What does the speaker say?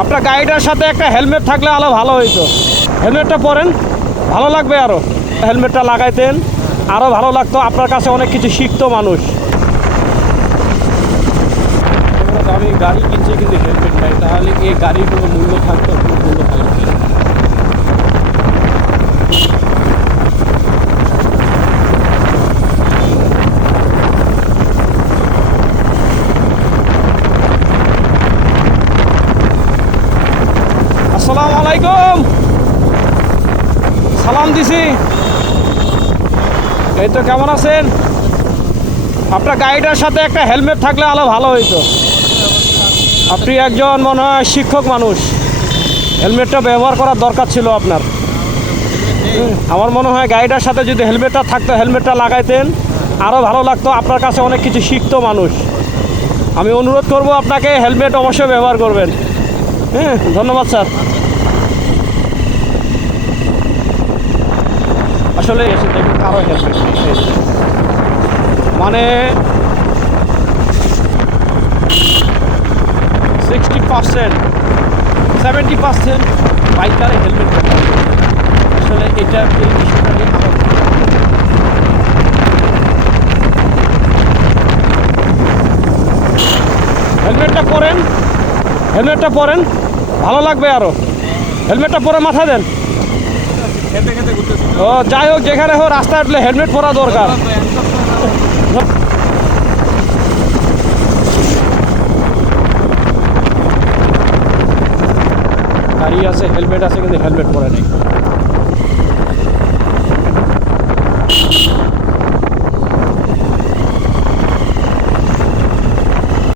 আপনার গাড়িটার সাথে একটা হেলমেট থাকলে আরও ভালো হইতো। হেলমেটটা পরেন, ভালো লাগবে আরও। হেলমেটটা লাগাইতেন আরও ভালো লাগতো, আপনার কাছে অনেক কিছু শিখতো মানুষ। আমি গাড়ি কিনছি কিন্তু হেলমেট নাই, তাহলে এই গাড়ির কোনো মূল্য থাকতো? কোনো মূল্য থাকতো না। আসসালামু আলাইকুম। সালাম দিছি। এই তো, কেমন আছেন? আপনার গাড়িটার সাথে একটা হেলমেট থাকলে আরও ভালো হইতো। আপনি একজন মনে হয় শিক্ষক মানুষ, হেলমেটটা ব্যবহার করার দরকার ছিল আপনার। আমার মনে হয় গাড়িটার সাথে যদি হেলমেটটা থাকতো, হেলমেটটা লাগাইতেন আরও ভালো লাগতো, আপনার কাছে অনেক কিছু শিখতো মানুষ। আমি অনুরোধ করব আপনাকে হেলমেট অবশ্যই ব্যবহার করবেন। হ্যাঁ, ধন্যবাদ স্যার। আসলে এসে দেখুন কারো হেলমেট নেই, মানে 60% 70% বাইকারে হেলমেট ব্যবহার করে। আসলে এটা এই বিষয়টা নিয়ে আমার হেলমেটটা পরেন, ভালো লাগবে আরও। হেলমেটটা পরে মাথা দেন। ও যাই হোক, যেখানে হোক রাস্তায় উঠলে হেলমেট পরা দরকার। গাড়ি আছে, হেলমেট আছে, কিন্তু হেলমেট পরে নেই।